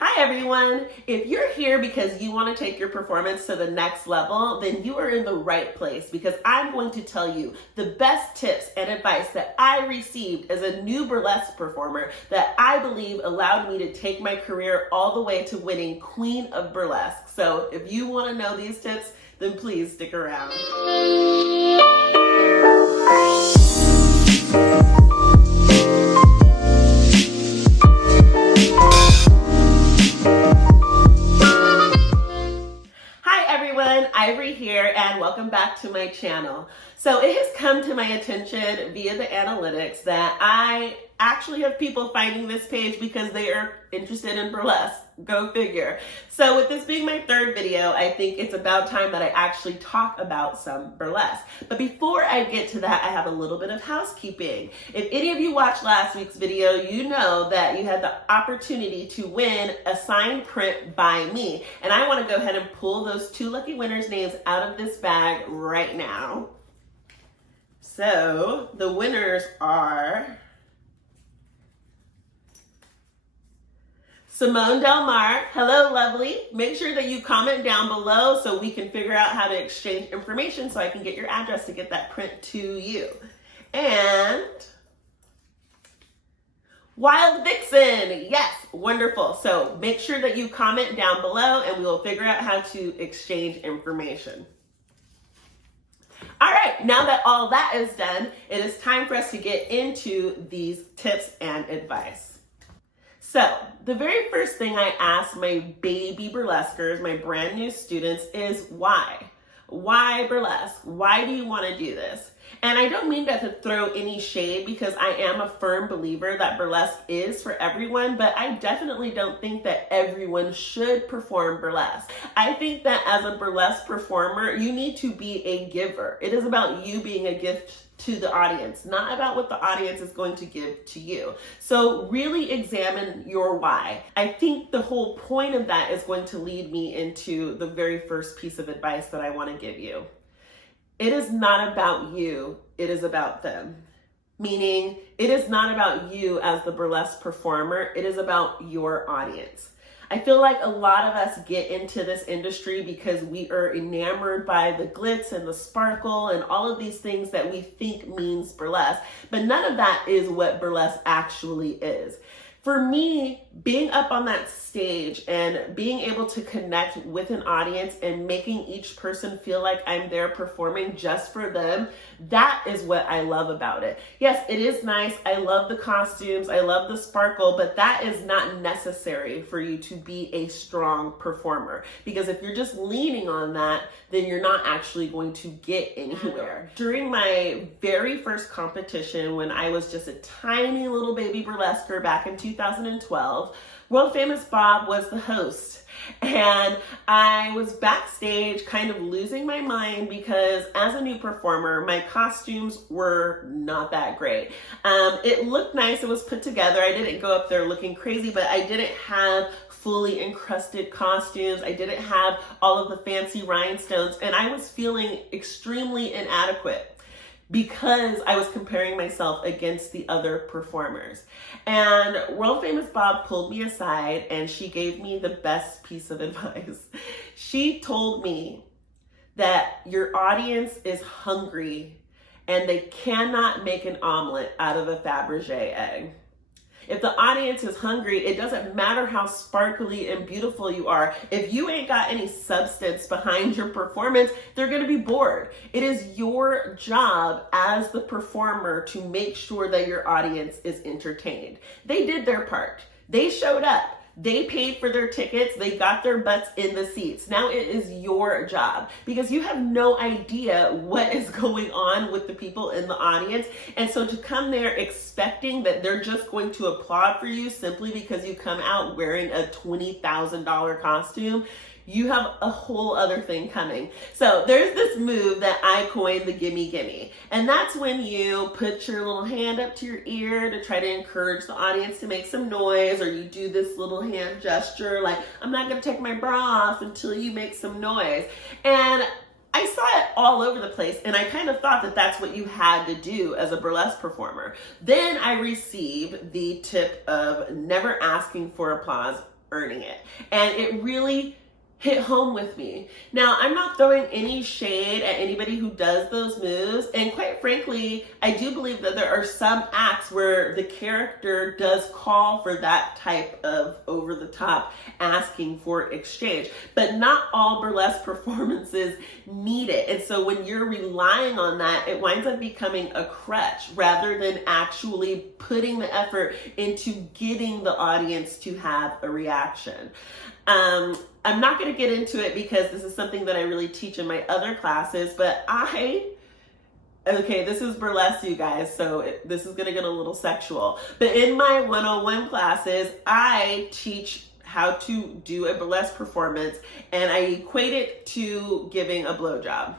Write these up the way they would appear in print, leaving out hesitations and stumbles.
Hi everyone! If you're here because you want to take your performance to the next level, then you are in the right place because I'm going to tell you the best tips and advice that I received as a new burlesque performer that I believe allowed me to take my career all the way to winning Queen of Burlesque. So if you want to know these tips, then please stick around. Ivory here, and welcome back to my channel. So it has come to my attention via the analytics that I actually have people finding this page because they are interested in burlesque. Go figure. So with this being my third video, I think it's about time that I actually talk about some burlesque. But before I get to that, I have a little bit of housekeeping. If any of you watched last week's video, you know that you had the opportunity to win a signed print by me. And I want to go ahead and pull those two lucky winners' names out of this bag right now. So the winners are Simone Del Mar. Hello, lovely. Make sure that you comment down below so we can figure out how to exchange information so I can get your address to get that print to you. And Wild Vixen. Yes, wonderful. So make sure that you comment down below and we will figure out how to exchange information. All right, now that all that is done, it is time for us to get into these tips and advice. So the very first thing I ask my baby burlesquers, my brand new students, is why? Why burlesque? Why do you want to do this? And I don't mean that to throw any shade because I am a firm believer that burlesque is for everyone, but I definitely don't think that everyone should perform burlesque. I think that as a burlesque performer, you need to be a giver. It is about you being a gift to the audience, not about what the audience is going to give to you. So really examine your why. I think the whole point of that is going to lead me into the very first piece of advice that I want to give you. It is not about you, it is about them. Meaning, it is not about you as the burlesque performer, it is about your audience. I feel like a lot of us get into this industry because we are enamored by the glitz and the sparkle and all of these things that we think means burlesque, but none of that is what burlesque actually is. For me, being up on that stage and being able to connect with an audience and making each person feel like I'm there performing just for them, that is what I love about it. Yes, it is nice. I love the costumes. I love the sparkle, but that is not necessary for you to be a strong performer. Because if you're just leaning on that, then you're not actually going to get anywhere. During my very first competition, when I was just a tiny little baby burlesquer back in 2012, world famous Bob was the host. And I was backstage kind of losing my mind because as a new performer, my costumes were not that great. It looked nice, it was put together. I didn't go up there looking crazy, but I didn't have fully encrusted costumes. I didn't have all of the fancy rhinestones, and I was feeling extremely inadequate because I was comparing myself against the other performers. And world famous Bob pulled me aside and she gave me the best piece of advice. She told me that your audience is hungry and they cannot make an omelet out of a Fabergé egg. If the audience is hungry, it doesn't matter how sparkly and beautiful you are. If you ain't got any substance behind your performance, they're gonna be bored. It is your job as the performer to make sure that your audience is entertained. They did their part. They showed up. They paid for their tickets. They got their butts in the seats. Now it is your job because you have no idea what is going on with the people in the audience. And so to come there expecting that they're just going to applaud for you simply because you come out wearing a $20,000 costume, you have a whole other thing coming. So there's this move that I coined, the gimme gimme. And that's when you put your little hand up to your ear to try to encourage the audience to make some noise, or you do this little hand gesture like, I'm not gonna take my bra off until you make some noise. And I saw it all over the place, and I kind of thought that that's what you had to do as a burlesque performer. Then I received the tip of never asking for applause earning it. And it really hit home with me. Now, I'm not throwing any shade at anybody who does those moves, and quite frankly, I do believe that there are some acts where the character does call for that type of over-the-top asking for exchange, but not all burlesque performances need it. And so when you're relying on that, it winds up becoming a crutch rather than actually putting the effort into getting the audience to have a reaction. I'm not going to get into it because this is something that I really teach in my other classes, but okay, this is burlesque, you guys, so this is going to get a little sexual. But in my 101 classes, I teach how to do a burlesque performance, and I equate it to giving a blowjob.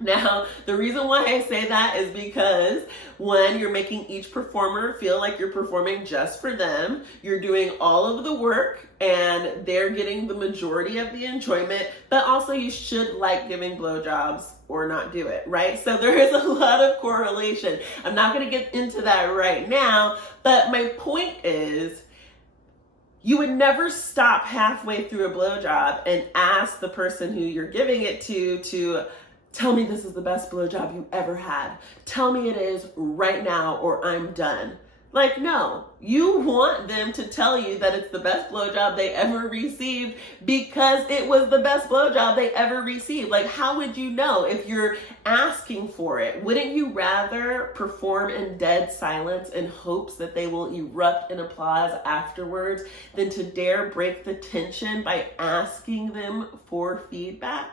Now, the reason why I say that is because, one, you're making each performer feel like you're performing just for them. You're doing all of the work and they're getting the majority of the enjoyment, but also you should like giving blowjobs or not do it, right? So there is a lot of correlation. I'm not going to get into that right now, but my point is, you would never stop halfway through a blowjob and ask the person who you're giving it to tell me this is the best blowjob you ever had. Tell me it is right now or I'm done. Like, no, you want them to tell you that it's the best blowjob they ever received because it was the best blowjob they ever received. Like, how would you know if you're asking for it? Wouldn't you rather perform in dead silence in hopes that they will erupt in applause afterwards than to dare break the tension by asking them for feedback?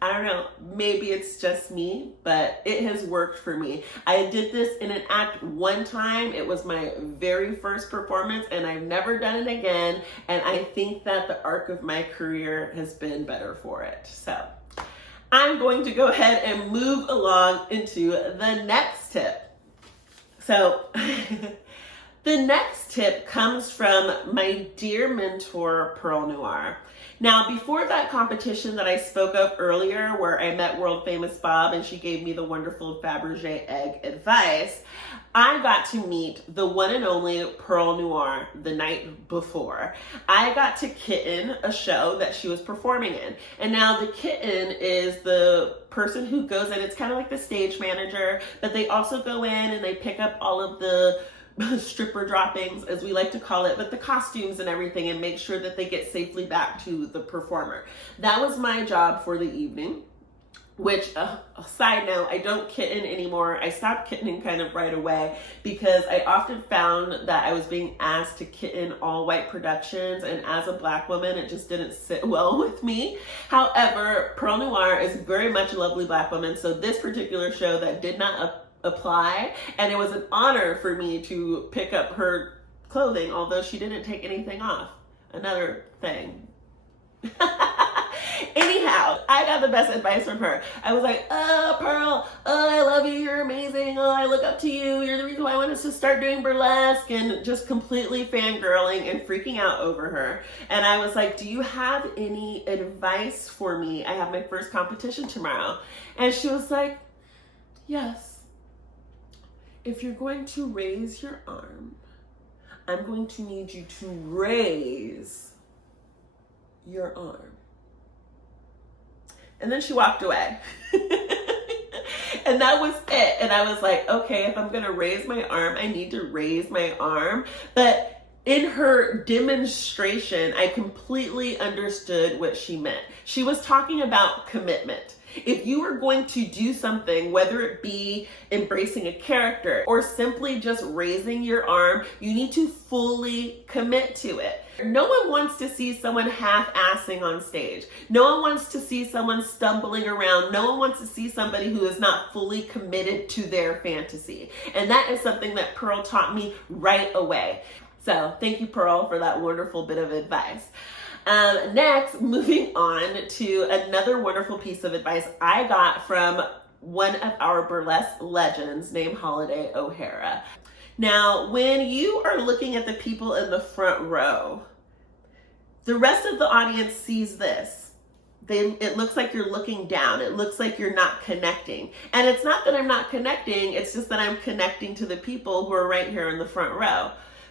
I don't know, maybe it's just me, but it has worked for me. I did this in an act one time. It was my very first performance and I've never done it again. And I think that the arc of my career has been better for it. So I'm going to go ahead and move along into the next tip. So the next tip comes from my dear mentor, Pearl Noir. Now, before that competition that I spoke of earlier, where I met world famous Bob and she gave me the wonderful Fabergé egg advice, I got to meet the one and only Pearl Noir the night before. I got to kitten a show that she was performing in. And now the kitten is the person who goes in, it's kind of like the stage manager, but they also go in and they pick up all of the stripper droppings, as we like to call it, but the costumes and everything, and make sure that they get safely back to the performer. That was my job for the evening, which, side note, I don't kitten anymore. I stopped kittening kind of right away because I often found that I was being asked to kitten all white productions, and as a Black woman, it just didn't sit well with me. However, Pearl Noir is very much a lovely Black woman, so this particular show that did not apply, and it was an honor for me to pick up her clothing, although she didn't take anything off. Another thing. Anyhow, I got the best advice from her. I was like, oh, Pearl, oh, I love you, you're amazing, oh, I look up to you, you're the reason why I wanted to start doing burlesque, and just completely fangirling and freaking out over her. And I was like, do you have any advice for me? I have my first competition tomorrow. And she was like, yes. If you're going to raise your arm, I'm going to need you to raise your arm. And then she walked away. And that was it. And I was like, okay, if I'm going to raise my arm, I need to raise my arm. But in her demonstration, I completely understood what she meant. She was talking about commitment. If you are going to do something, whether it be embracing a character or simply just raising your arm, you need to fully commit to it. No one wants to see someone half-assing on stage. No one wants to see someone stumbling around. No one wants to see somebody who is not fully committed to their fantasy. And that is something that Pearl taught me right away. So thank you, Pearl, for that wonderful bit of advice. Next, moving on to another wonderful piece of advice I got from one of our burlesque legends named Holiday O'Hara. Now, when you are looking at the people in the front row, the rest of the audience sees this. It looks like you're looking down. It looks like you're not connecting. And it's not that I'm not connecting, it's just that I'm connecting to the people who are right here in the front row.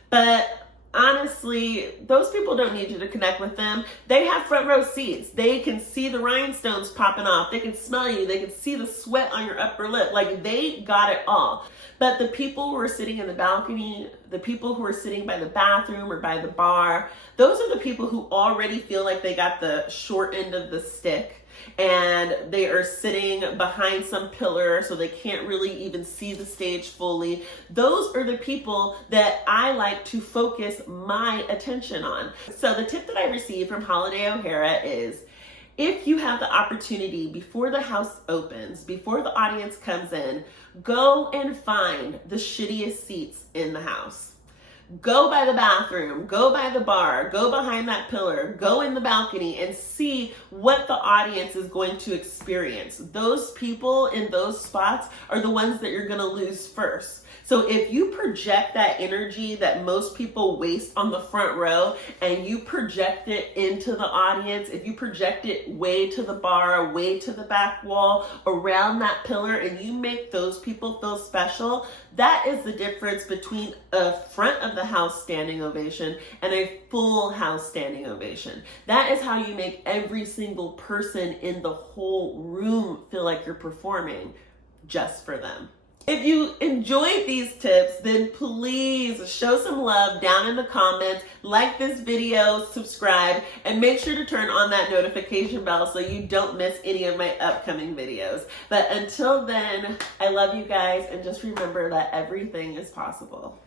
But honestly, those people don't need you to connect with them. They have front row seats. They can see the rhinestones popping off. They can smell you. They can see the sweat on your upper lip. Like, they got it all. But the people who are sitting in the balcony, the people who are sitting by the bathroom or by the bar, those are the people who already feel like they got the short end of the stick, and they are sitting behind some pillar so they can't really even see the stage fully. Those are the people that I like to focus my attention on. So the tip that I received from Holiday O'Hara is, if you have the opportunity before the house opens, before the audience comes in, go and find the shittiest seats in the house. Go by the bathroom, go by the bar, go behind that pillar, go in the balcony and see what the audience is going to experience. Those people in those spots are the ones that you're going to lose first. So if you project that energy that most people waste on the front row and you project it into the audience, if you project it way to the bar, way to the back wall, around that pillar, and you make those people feel special, that is the difference between a front of the house standing ovation and a full house standing ovation. That is how you make every single person in the whole room feel like you're performing just for them. If you enjoyed these tips, then please show some love down in the comments, like this video, subscribe, and make sure to turn on that notification bell so you don't miss any of my upcoming videos. But until then, I love you guys, and just remember that everything is possible.